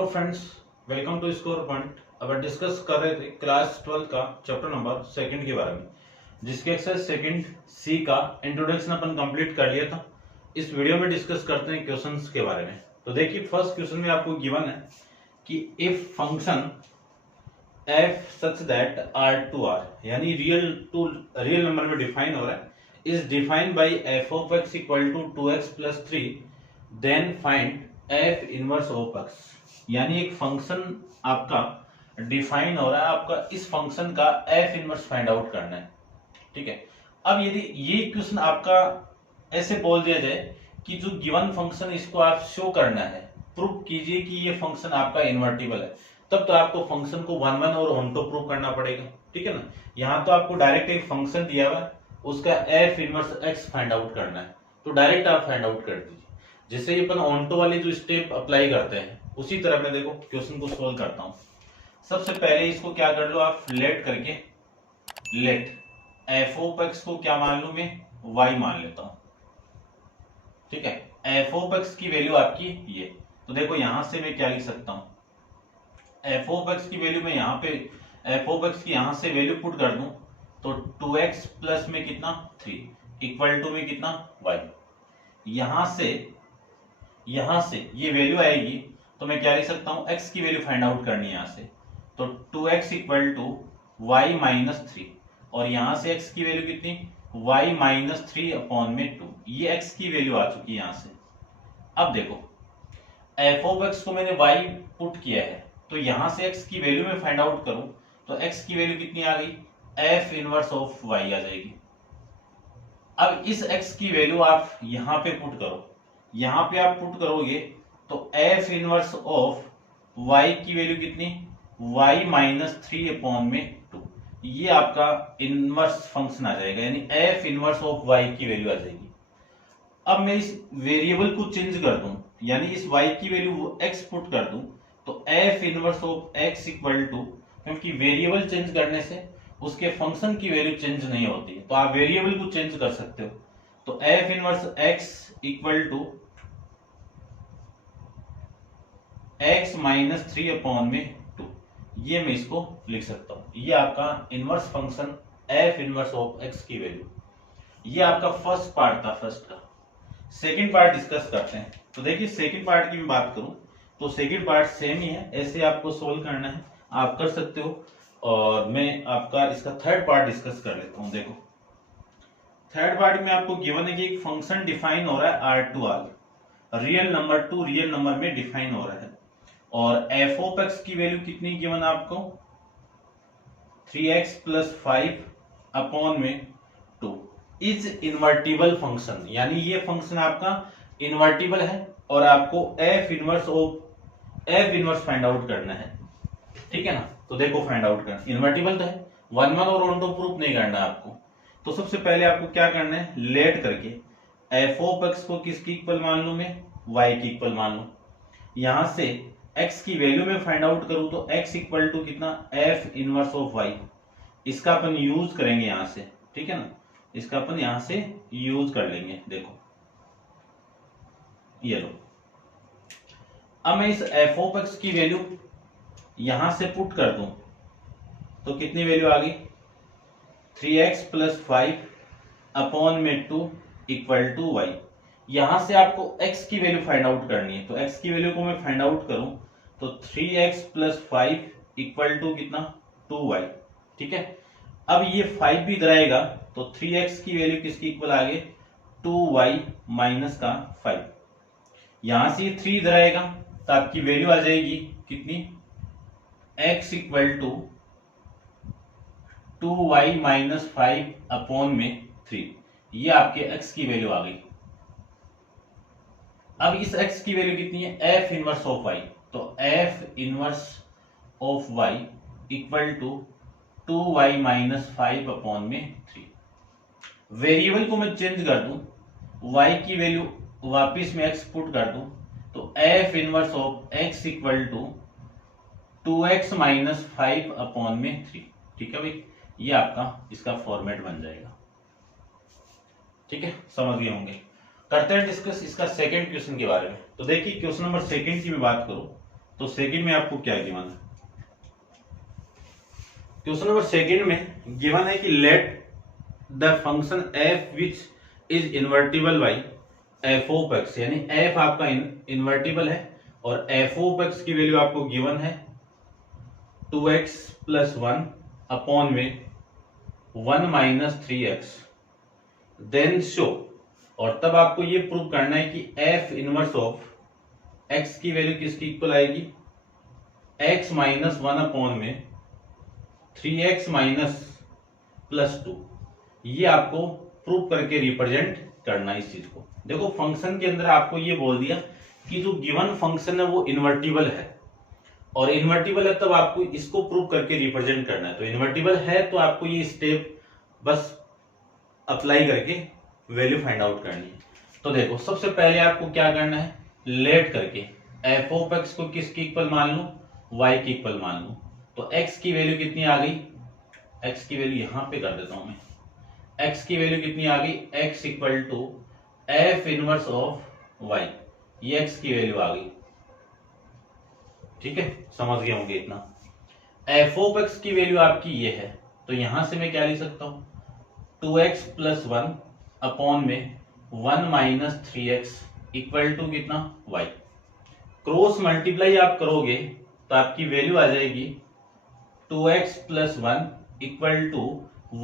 Hello friends, welcome to score point. अब discuss कर रहे थे क्लास 12 का चैप्टर नंबर सेकंड के बारे में, जिसके एक्सरसाइज सेकंड सी का इंट्रोडक्शन अपन कंप्लीट कर लिया था। इस वीडियो में डिस्कस करते हैं क्वेश्चंस के बारे में। तो देखिए, फर्स्ट क्वेश्चन में आपको गिवन है कि if function f such that r यानी रियल नंबर में डिफाइन हो रहा है, is defined by f of x equal to 2x plus 3, then find f inverse of x। यानी एक फंक्शन आपका डिफाइन हो रहा है, आपका इस फंक्शन का f इनवर्स फाइंड आउट करना है। ठीक है। अब यदि ये क्वेश्चन आपका ऐसे बोल दिया जाए कि जो गिवन फंक्शन इसको आप शो करना है, प्रूव कीजिए कि ये फंक्शन आपका इन्वर्टिबल है, तब तो आपको फंक्शन को वन वन और ऑन टू प्रूव करना पड़ेगा। ठीक है ना। यहाँ तो आपको डायरेक्ट एक फंक्शन दिया हुआ है, उसका f inverse x find out करना है, तो डायरेक्ट आप फाइंड आउट कर दीजिए। जैसे ही अपन ऑन टू वाली जो स्टेप अप्लाई करते हैं, उसी तरह मैं देखो क्वेश्चन को सोल्व करता हूँ। सबसे पहले इसको क्या कर लो आप, लेट करके लेट f ऑफ x को क्या मान लू, मैं y मान लेता हूं। ठीक है। f ऑफ x की वैल्यू आपकी ये, तो देखो यहां से मैं क्या लिख सकता हूं, f ऑफ x की वैल्यू में यहां पे f ऑफ x की यहां से वैल्यू पुट कर दूं तो 2x प्लस में कितना 3 इक्वल टू में कितना y। यहां से ये वैल्यू आएगी, तो मैं क्या लिख सकता हूं, x की वैल्यू फाइंड आउट करनी है यहां से, तो 2x equal to y minus 3, और यहां से x की वैल्यू कितनी y माइनस 3 अपॉन में 2, ये x की वैल्यू आ चुकी है यहां से। अब देखो f ऑफ x को मैंने y पुट किया है, तो यहां से x की वैल्यू में फाइंड आउट करूं तो x की वैल्यू कितनी आ गई, f इनवर्स ऑफ y आ जाएगी। अब इस x की वैल्यू आप यहां पे पुट करो, यहां पे आप पुट करोगे तो f इनवर्स ऑफ y की वैल्यू कितनी, y माइनस 3 अपॉन में 2, ये आपका इनवर्स फंक्शन आ जाएगा, यानी f इनवर्स ऑफ y की वैल्यू आ जाएगी। अब मैं इस वेरिएबल को चेंज कर दूं, यानी इस y की वैल्यू x पुट कर दूं, तो f inverse of x equal to, क्योंकि वेरिएबल चेंज करने से उसके फंक्शन की वैल्यू चेंज नहीं होती है, तो आप वेरिएबल को चेंज कर सकते हो, तो f inverse x equal to x minus 3 upon में 2, ये मैं इसको लिख सकता हूं। ये आपका inverse function f inverse of x की वैल्यू, ये आपका फर्स्ट पार्ट था फर्स्ट का। सेकंड पार्ट डिस्कस करते हैं। तो देखिए, सेकंड पार्ट की मैं बात करूं तो सेकंड पार्ट सेम ही है, ऐसे आपको सोल्व करना है, आप कर सकते हो। और मैं आपका इसका थर्ड पार्ट डिस्कस कर लेता हूं। देखो थर्ड पार्ट में आपको गिवन है कि एक फंक्शन डिफाइन हो रहा है R real number two real number में डिफाइन हो रहा है, और f ऑफ x की वैल्यू कितनी गिवन आपको, 3x प्लस 5 अपॉन में 2 इज इन्वर्टिबल फंक्शन, यानी ये फंक्शन आपका इन्वर्टिबल है, और आपको f इनवर्स फाइंड आउट करना है। ठीक है ना। तो देखो फाइंड आउट करना, इन्वर्टिबल तो है, वन वन और ऑन टू प्रूफ नहीं करना है आपको। तो सबसे पहले आपको क्या करना है, लेट करके f ऑफ x को किसकी इक्वल मान लू, मैं y की इक्वल मान लू। यहां से x की वैल्यू में फाइंड आउट करूं तो x इक्वल टू कितना, f इनवर्स ऑफ y, इसका अपन यूज करेंगे यहां से। ठीक है ना, इसका अपन यहां से यूज कर लेंगे। देखो ये लो, अब मैं इस f ऑफ x की वैल्यू यहां से पुट कर दूं तो कितनी वैल्यू आ गई, 3x प्लस 5 अपॉन में 2 इक्वल टू y। यहां से आपको x की वैल्यू फाइंड आउट करनी है, तो x की वैल्यू को मैं फाइंड आउट करूं तो 3x प्लस 5 इक्वल टू कितना 2y। ठीक है। अब ये 5 भी इधर आएगा तो 3x की वैल्यू किसकी इक्वल आ गई, 2y माइनस का 5। यहां से ये 3 इधर आएगा तो आपकी वैल्यू आ जाएगी कितनी, x equal to 2y minus 5 upon में 3, ये आपके x की वैल्यू आ गई। अब इस x की वैल्यू कितनी है, f इनवर्स ऑफ y, तो f inverse of y equal to 2y minus 5 upon में 3। वेरिएबल को मैं चेंज कर दूं, y की वैल्यू वापिस में x पुट कर दूं, तो f inverse of x equal to 2x minus 5 upon में 3। ठीक है भाई, ये आपका इसका फॉर्मेट बन जाएगा। ठीक है, समझ गए होंगे। करते हैं डिस्कस इसका सेकंड क्वेश्चन के बारे में। तो देखिए क्वेश्चन नंबर सेकंड की मैं बात करूं तो सेकंड में आपको क्या गिवन है? क्वेश्चन नंबर सेकंड में गिवन है कि let the function F which is invertible by F of x, यानी एफ आपका इन्वर्टिबल है और एफ ऑफ एक्स की वैल्यू आपको गिवन है 2x + 1 अपॉन में 1 - 3x, देन शो, और तब आपको ये प्रूव करना है कि एफ इनवर्स ऑफ x की वैल्यू किसकी इक्वल आएगी? x - 1 अपॉन में 3x - +2। ये आपको प्रूव करके रिप्रेजेंट करना है इस चीज को। देखो फंक्शन के अंदर आपको ये बोल दिया कि जो गिवन फंक्शन है वो इन्वर्टिबल है, और इन्वर्टिबल है तब आपको इसको प्रूव करके रिप्रेजेंट करना है। तो इन्वर्टिबल है तो आपको ये स्टेप बस अप्लाई करके वैल्यू फाइंड आउट करनी है। तो देखो सबसे पहले आपको क्या करना है, लेट करके एफ ऑफ एक्स को किसकी इक्वल मान लूं? वाई की इक्वल मान लूं। तो एक्स की वैल्यू कितनी आ गई? एक्स की वैल्यू यहां पे कर देता हूं मैं। एक्स की वैल्यू कितनी आ गई? X equal to f inverse of y, ये एक्स की वैल्यू आ गई। ठीक है, समझ गए होंगे इतना। एफ ऑफ एक्स की वैल्यू आपकी ये है, तो यहां से मैं क्या लिख सकता हूं? 2x + 1 अपॉन में 1 - 3x इक्वल टू कितना? y। क्रॉस मल्टीप्लाई आप करोगे तो आपकी वैल्यू आ जाएगी 2x + 1 equal to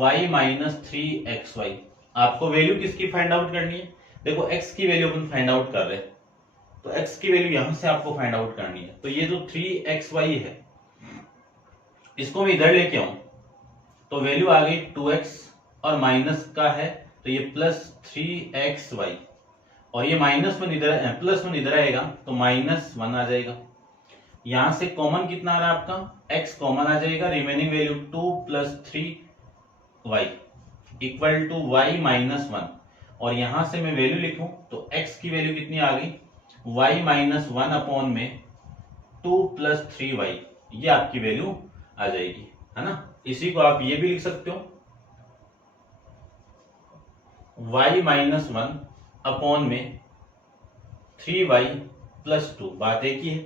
y - 3xy। आपको वैल्यू किसकी फाइंड आउट करनी है? देखो x की वैल्यू अपन फाइंड आउट कर रहे हैं, तो x की वैल्यू यहां से आपको फाइंड आउट करनी है। तो ये जो 3xy है इसको मैं इधर लेके आऊं तो वैल्यू आ गई 2x, और माइनस का है तो ये +3xy, और ये -1 इधर, +1 इधर आएगा तो -1 आ जाएगा। यहां से कॉमन कितना आ रहा है आपका? x कॉमन आ जाएगा, remaining value 2 + 3y equal to y - 1, और यहां से मैं वैल्यू लिखूं तो x की वैल्यू कितनी आ गई? y - 1 अपॉन में 2 + 3y, ये आपकी वैल्यू आ जाएगी, है ना। इसी को आप ये भी लिख सकते हो, y - 1 अपॉन में 3y + 2, बात एक ही है।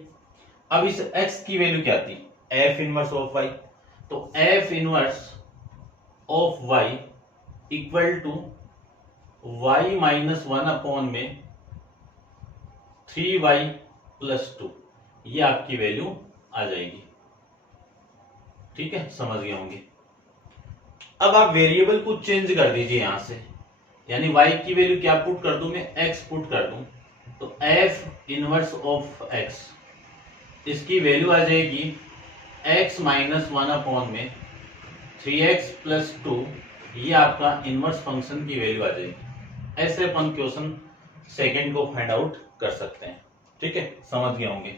अब इस x की वैल्यू क्या थी? f इनवर्स ऑफ y, तो f inverse of y equal to y - 1 upon में 3y + 2, ये आपकी वैल्यू आ जाएगी। ठीक है, समझ गए होंगे। अब आप वेरिएबल को चेंज कर दीजिए यहां से, यानी y की वैल्यू क्या पुट कर दूं मैं? x पुट कर दूं, तो f इनवर्स ऑफ x, इसकी वैल्यू आ जाएगी x - 1 अपॉन में 3x + 2, ये आपका इनवर्स फंक्शन की वैल्यू आ जाएगी। ऐसे अपन क्वेश्चन सेकंड को फाइंड आउट कर सकते हैं। ठीक है, समझ गए होंगे।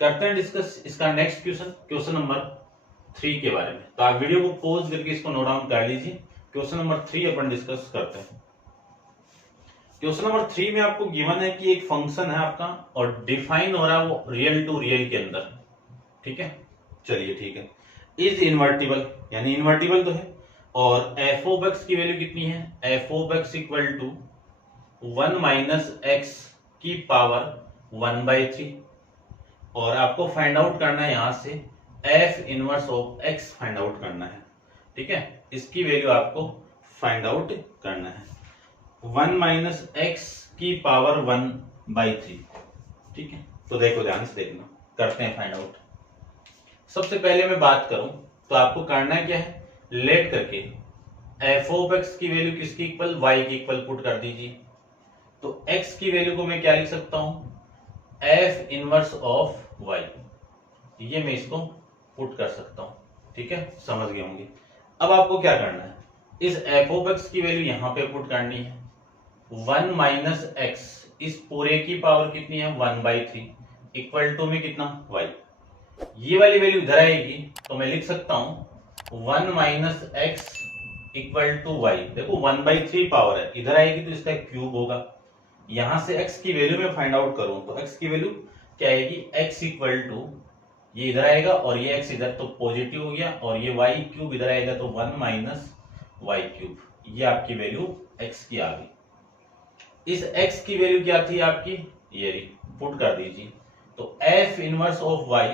करते हैं डिस्कस इसका नेक्स्ट क्वेश्चन, क्वेश्चन नंबर 3 के बारे में। तो आप वीडियो को पॉज करके इसको नोट डाउन कर लीजिए। क्वेश्चन नंबर 3 अपन डिस्कस करते हैं। क्वेश्चन नंबर 3 में आपको गिवन है कि एक फंक्शन है आपका और डिफाइन हो रहा है वो रियल टू रियल के अंदर। ठीक है, चलिए ठीक है। इज इन्वर्टिबल, यानी इन्वर्टिबल तो है, और एफ ऑफ एक्स की वैल्यू कितनी है? F of x equal to 1 - x की पावर 1/3, और आपको फाइंड आउट करना है यहां से f inverse of x find out करना है। ठीक है, इसकी वैल्यू आपको फाइंड आउट करना है 1 - x की पावर 1/3। ठीक है, तो देखो ध्यान से देखना, करते हैं फाइंड आउट। सबसे पहले मैं बात करूं तो आपको करना क्या है, लेट करके एफ ऑफ एक्स की वैल्यू किसकी इक्वल? वाई की इक्वल पुट कर दीजिए। तो x की वैल्यू को मैं क्या लिख सकता हूं? एफ इनवर्स ऑफ y, ये मैं इसको पुट कर सकता हूं। ठीक है, समझ गए होंगे। अब आपको क्या करना है, इस एफ ऑफ एक्स की वैल्यू यहां पे पुट करनी है। 1 - x, इस पूरे की पावर कितनी है? 1/3 इक्वल टू में कितना? y, ये वाली वैल्यू इधर आएगी तो मैं लिख सकता हूं 1 - x इक्वल टू y। देखो 1/3 पावर है, इधर आएगी तो इसका क्यूब होगा। यहां से x की वैल्यू में फाइंड आउट करूं तो x की वैल्यू क्या आएगी? x इक्वल टू, ये इधर आएगा और ये x इधर, तो पॉजिटिव हो गया, और ये y क्यूब इधर आएगा तो 1 - y क्यूब, ये आपकी वैल्यू x की आ गई। इस x की वैल्यू क्या थी आपकी? ये पुट कर दीजिए तो f inverse of y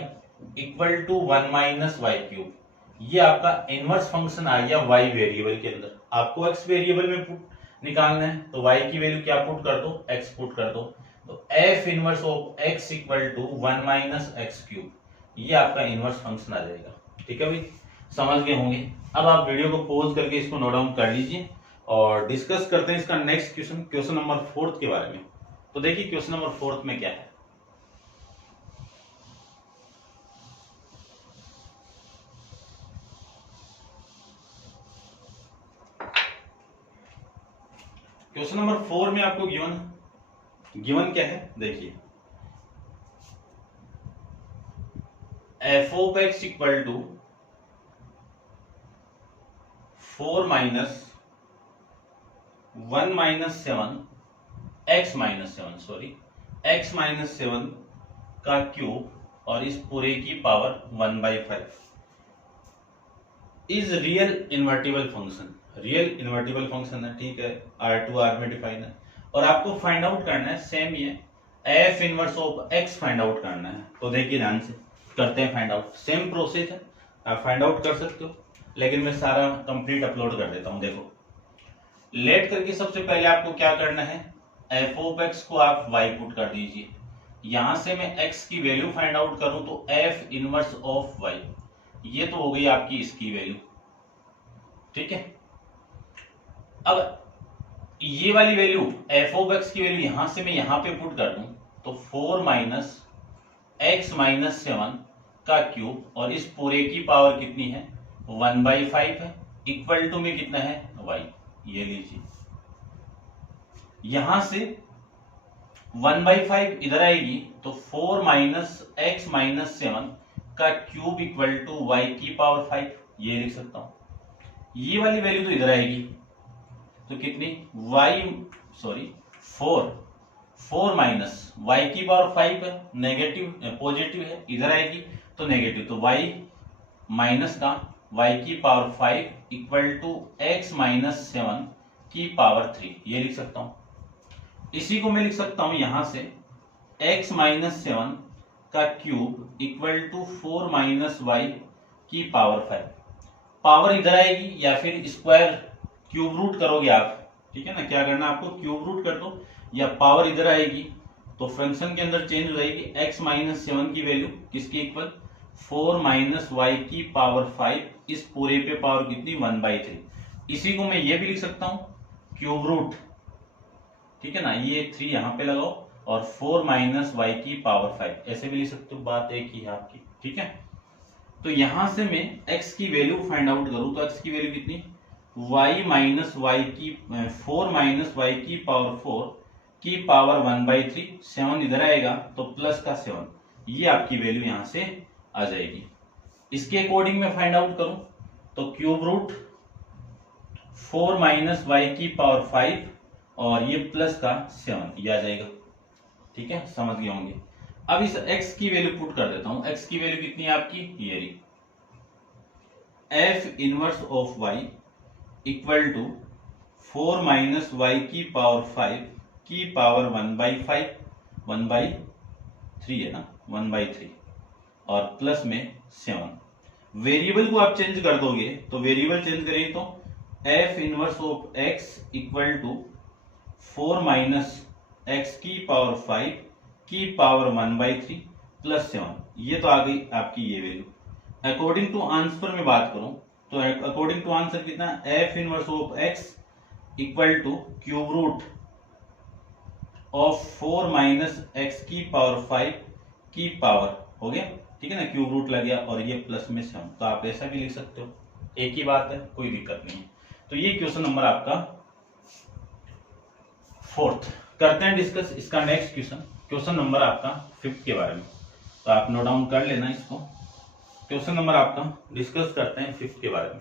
equal to 1 minus y cube. ये आपका इनवर्स फंक्शन आ गया वाई वेरिएबल के अंदर। आपको एक्स वेरिएबल में पुट निकालना है तो वाई की वैल्यू क्या पुट कर दो, एक्स पुट कर दो। तो f inverse of x equal to 1 minus x cube, ये आपका इनवर्स फंक्शन आ जाएगा। ठीक है भाई, समझ गए होंगे। अब आप वीडियो को पॉज करके इसको नोट डाउन कर लीजिए और डिस्कस करते हैं इसका नेक्स्ट क्वेश्चन, क्वेश्चन नंबर 4 के बारे में। तो देखिए क्वेश्चन नंबर 4 में क्या है। क्वेश्चन नंबर 4 में आपको गिवन क्या है, देखिए f of x equal to 4 minus 1 minus 7 x minus 7 sorry x minus 7 का क्यूब और इस पूरे की power 1/5 is real invertible function. Real invertible function है, ठीक है, R में डिफाइन है। और आपको फाइंड आउट करना है सेम ये F inverse of x find out करना है। तो देखिए ध्यान से करते हैं फाइंड आउट। सेम प्रोसेस है, आप फाइंड आउट कर सकते हो, लेकिन मैं सारा कंप्लीट अपलोड कर देता हूं। देखो लेट करके सबसे पहले आपको क्या करना है, एफ ऑफ एक्स को आप वाई पुट कर दीजिए। यहां से मैं एक्स की वैल्यू फाइंड आउट करूं तो एफ इनवर्स ऑफ वाई, ये तो हो गई आपकी इसकी वैल्यू। ठीक है, अब ये वाली वैल्यू एफ ऑफ एक्स की वैल्यू यहां से मैं यहां पे पुट कर दूं तो 4 माइनस एक्स माइनस 7 का क्यूब और इस पूरे की पावर कितनी है 1/5 है, इक्वल टू में कितना है वाई। ये लीजिए यहां से 1/5 इधर आएगी तो 4 माइनस एक्स माइनस 7 का क्यूब इक्वल टू वाई की पावर 5, ये लिख सकता हूं। ये वाली वैल्यू तो इधर आएगी तो कितनी फोर माइनस वाई की पावर 5 है, नेगेटिव पॉजिटिव है, इधर आएगी तो नेगेटिव, तो वाई माइनस का वाई की power 5 equal to x minus 7 की पावर 3, ये लिख सकता हूं। इसी को मैं लिख सकता हूं यहां से x माइनस 7 का cube equal to 4 minus y की पावर 5। पावर इधर आएगी या फिर स्क्वायर क्यूब रूट करोगे आप, ठीक है ना, क्या करना आपको क्यूब रूट कर दो, या पावर इधर आएगी तो फंक्शन के अंदर चेंज हो जाएगी। x माइनस 7 की वैल्यू किसकी इक्वल 4 माइनस वाई की पावर 5, इस पूरे पे पावर कितनी 1/3। इसी को मैं ये भी लिख सकता हूं क्यूब रूट, ठीक है ना, ये 3 यहां पे लगाओ और 4 माइनस वाई की पावर 5, ऐसे भी लिख सकते हो, बात एक ही है आपकी। ठीक है, तो यहां से मैं x की वैल्यू फाइंड आउट करूं तो x की वैल्यू कितनी y माइनस वाई की 4 माइनस वाई की पावर 4 की पावर 1/3, 7 इधर आएगा तो प्लस का 7, ये आपकी वैल्यू यहां से आ जाएगी। इसके अकॉर्डिंग मैं फाइंड आउट करूं तो क्यूब रूट 4 माइनस वाई की पावर 5 और ये प्लस का 7, ये आ जाएगा। ठीक है, समझ गए होंगे। अब इस x की वैल्यू पुट कर देता हूं। x की वैल्यू कितनी है आपकी, ये रही f inverse of y equal to 4 minus y की पावर 5 की पावर 1/5, 1/3 है ना, 1/3 और प्लस में 7। वेरिएबल को आप चेंज कर दोगे तो वेरिएबल चेंज करें तो f inverse of x equal to 4 minus x की पावर 5 की पावर 1/3 प्लस 7, ये तो आ गई आपकी ये वैल्यू। अकॉर्डिंग टू आंसर में बात करूं तो अकॉर्डिंग टू आंसर कितना f inverse of x equal to cube root of 4 minus x की पावर 5 की पावर, हो गया, ठीक है ना, क्यूब रूट लग गया और ये प्लस में 7, तो आप ऐसा भी लिख सकते हो, एक ही बात है, कोई दिक्कत नहीं है। तो ये क्वेश्चन नंबर आपका 4th। करते हैं डिस्कस इसका नेक्स्ट क्वेश्चन, क्वेश्चन नंबर आपका 5th के बारे में। तो आप नोट डाउन कर लेना इसको। क्वेश्चन नंबर आपका डिस्कस करते हैं 5th के बारे में।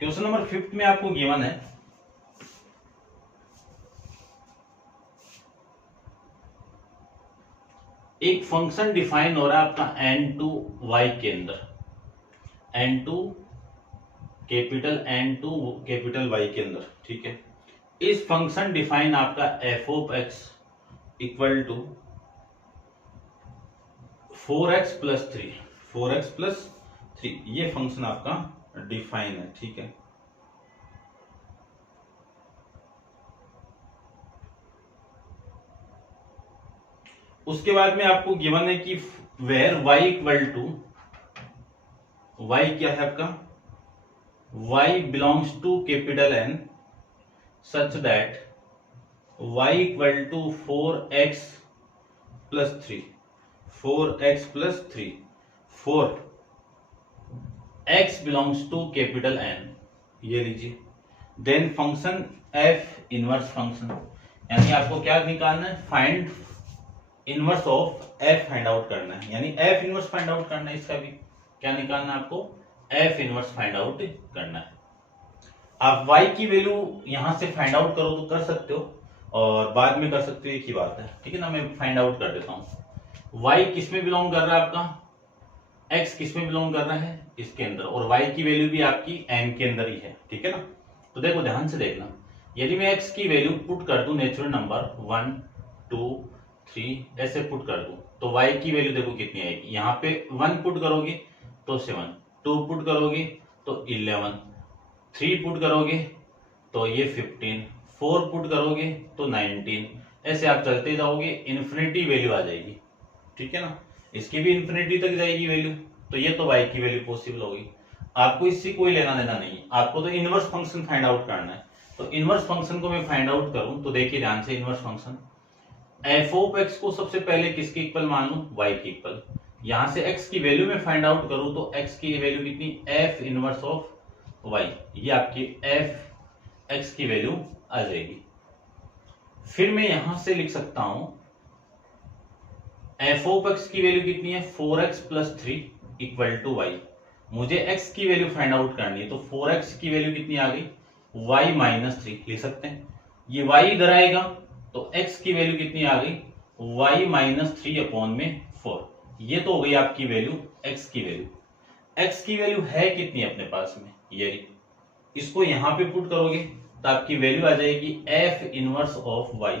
क्वेश्चन नंबर 5th में आपको गिवन है एक फंक्शन डिफाइन हो रहा है आपका n to y के अंदर। N2 capital N2 capital Y के अंदर, ठीक है। इस फंक्शन डिफाइन आपका f of x equal to 4x plus 3, 4x plus 3, ये फंक्शन आपका डिफाइन है, ठीक है। उसके बाद में आपको गिवन है कि where y equal to, y क्या है आपका, y belongs to capital N such that y equal to 4x plus 3, 4x plus 3, 4 x belongs to capital N, ये लीजिए। Then function f inverse function, यानी आपको क्या निकालना है, find inverse of f find out करना है, यानी f इनवर्स फाइंड आउट करना है। इसका भी क्या निकालना है आपको, f इनवर्स फाइंड आउट करना है। आप y की वैल्यू यहां से फाइंड आउट करो तो कर सकते हो, और बाद में कर सकते हो, एक ही बात है, ठीक है ना। मैं फाइंड आउट कर देता हूं। y किस में बिलोंग कर रहा है आपका, x किस में बिलोंग कर रहा है, इसके अंदर, और y की वैल्यू भी आपकी n के अंदर ही है, ठीक है ना। तो देखो ध्यान से देखना, यदि मैं x की वैल्यू पुट कर दूं नेचुरल नंबर 1 2 3 ऐसे पुट कर दूं, तो y की वैल्यू देखो कितनी आएगी। यहाँ पे 1 पुट करोगे तो 7, 2 पुट करोगे तो 11, 3 पुट करोगे तो ये 15, 4 पुट करोगे तो 19, ऐसे आप चलते जाओगे, इन्फिनिटी वैल्यू आ जाएगी, ठीक है ना। इसकी भी इन्फिनिटी तक जाएगी वैल्यू, तो ये तो y की वैल्यू पॉसिबल होगी। आपको इससे कोई लेना देना नहीं है, आपको तो इनवर्स फंक्शन फाइंड आउट करना है। तो इनवर्स फंक्शन को मैं फाइंड आउट करूं तो देखिए ध्यान से, inverse function f of x को सबसे पहले किसके इक्वल मान लूं, y के इक्वल। यहां से x की वैल्यू में फाइंड आउट करूं तो x की वैल्यू कितनी, f इनवर्स ऑफ y, ये आपकी f x की वैल्यू आ जाएगी। फिर मैं यहां से लिख सकता हूं f ऑफ x की वैल्यू कितनी है, 4x plus 3 equal to y। मुझे x की वैल्यू फाइंड आउट करनी है, तो 4x की वैल्यू कितनी आ गई, y माइनस 3 लिख सकते हैं। ये y इधर आएगा तो x की वैल्यू कितनी आ गई, y माइनस 3 अपॉन में 4, ये तो हो गई आपकी वैल्यू x की वैल्यू। x की वैल्यू है कितनी अपने पास में, ये इसको यहां पे पुट करोगे तो आपकी वैल्यू आ जाएगी f inverse of y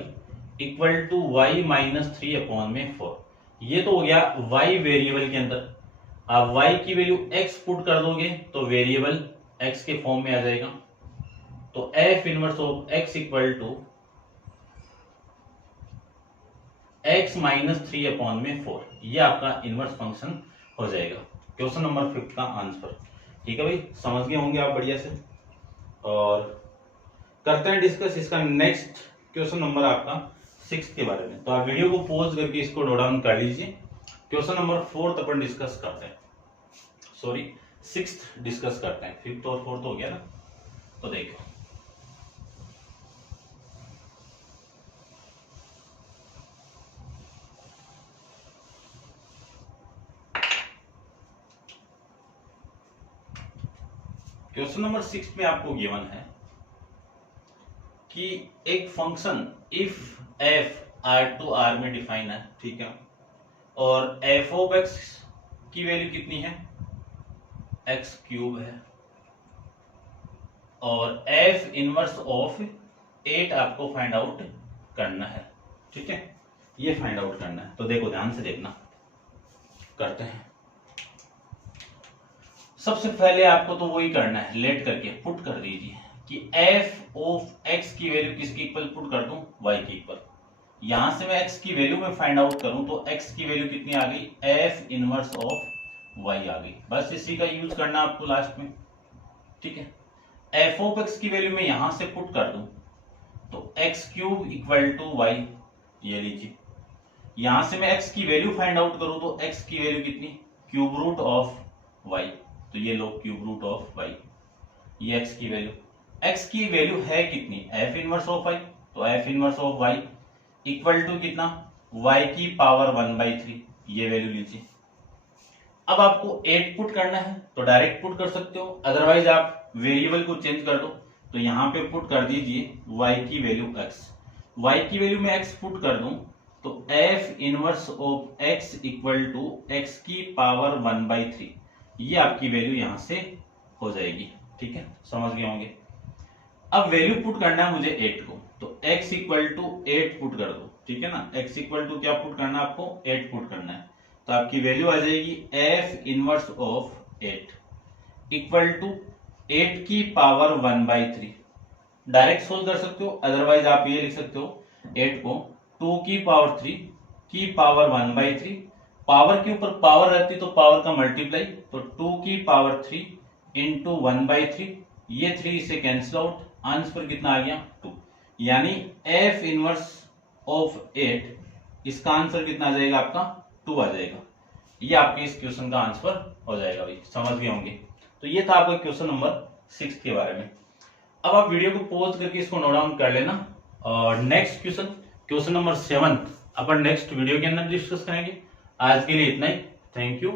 equal to y minus 3 upon में 4, ये तो हो गया y वेरिएबल के अंदर। आप y की वैल्यू x पुट कर दोगे तो वेरिएबल x के फॉर्म में आ जाएगा, तो f inverse of x equal to x minus 3 upon में 4, ये आपका इनवर्स फंक्शन हो जाएगा। क्वेश्चन नंबर 5 का आंसर, ठीक है भाई, समझ गए होंगे आप बढ़िया से। और करते हैं डिस्कस इसका नेक्स्ट क्वेश्चन नंबर आपका 6 के बारे में। तो आप वीडियो को पॉज करके इसको नोट डाउन कर लीजिए। क्वेश्चन नंबर 4 अपन डिस्कस करते हैं, सॉरी 6th डिस्कस करते हैं, 5th और 4th हो गया ना। तो देखो क्वेश्चन नंबर 6 में आपको गिवन है कि एक function if f r to r में डिफाइन है, ठीक है, और f ऑफ x की वैल्यू कितनी है, x क्यूब है, और f इनवर्स ऑफ 8 आपको फाइंड आउट करना है, ठीक है, ये फाइंड आउट करना है। तो देखो ध्यान से देखना, करते हैं। सबसे पहले आपको तो वही करना है, लेट करके पुट कर दीजिए कि f ऑफ x की वैल्यू किसकी इक्वल पुट कर दूं, y की इक्वल। यहां से मैं x की वैल्यू में फाइंड आउट करूं तो x की वैल्यू कितनी आ गई, f इनवर्स ऑफ y आ गई। बस इसी का यूज करना आपको लास्ट में, ठीक है। f ऑफ x की वैल्यू में यहां से पुट कर दूं तो x cube equal to y, ये लीजिए। यहां से मैं x की वैल्यू फाइंड आउट करूं तो x की वैल्यू कितनी, क्यूब रूट ऑफ y, तो ये लो क्यूब रूट ऑफ y, ये x की वैल्यू। x की वैल्यू है कितनी, f इनवर्स ऑफ y, तो f inverse of y equal to कितना, y की पावर 1/3, ये वैल्यू लीजिए। अब आपको 8 पुट करना है तो डायरेक्ट पुट कर सकते हो, अदरवाइज आप वेरिएबल को चेंज कर दो। तो यहां पे पुट कर दीजिए y की वैल्यू x, y की वैल्यू में x पुट कर दूं तो f inverse of x equal to x की पावर 1/3, ये आपकी वैल्यू यहां से हो जाएगी। ठीक है, समझ गए होंगे। अब वैल्यू पुट करना है मुझे 8 को, तो x इक्वल टू 8 पुट कर दो। ठीक है ना, x इक्वल टू क्या पुट करना है आपको, 8 पुट करना है। तो आपकी वैल्यू आ जाएगी f inverse of 8 equal to 8 की पावर 1/3। डायरेक्ट सोल्व कर सकते हो, अदरवाइज आप ये लिख सकते हो 8 को 2 की पावर 3 की पावर 1/3। पावर के ऊपर पावर रहती तो पावर का मल्टीप्लाई, तो 2 की पावर 3 इंटू 1/3, ये 3 से कैंसिल आउट, आंसर कितना आ गया 2। यानी f इनवर्स ऑफ 8, इसका आंसर कितना आ जाएगा आपका 2 आ जाएगा। ये आपके इस क्वेश्चन का आंसर हो जाएगा भाई, समझ गए होंगे। तो ये था आपका क्वेश्चन नंबर 6 के बारे में। अब आप वीडियो को पॉज करके इसको नोट डाउन कर लेना, और नेक्स्ट क्वेश्चन नंबर 7 अपन नेक्स्ट वीडियो के अंदर डिस्कस करेंगे। आज के लिए इतना ही, थैंक यू।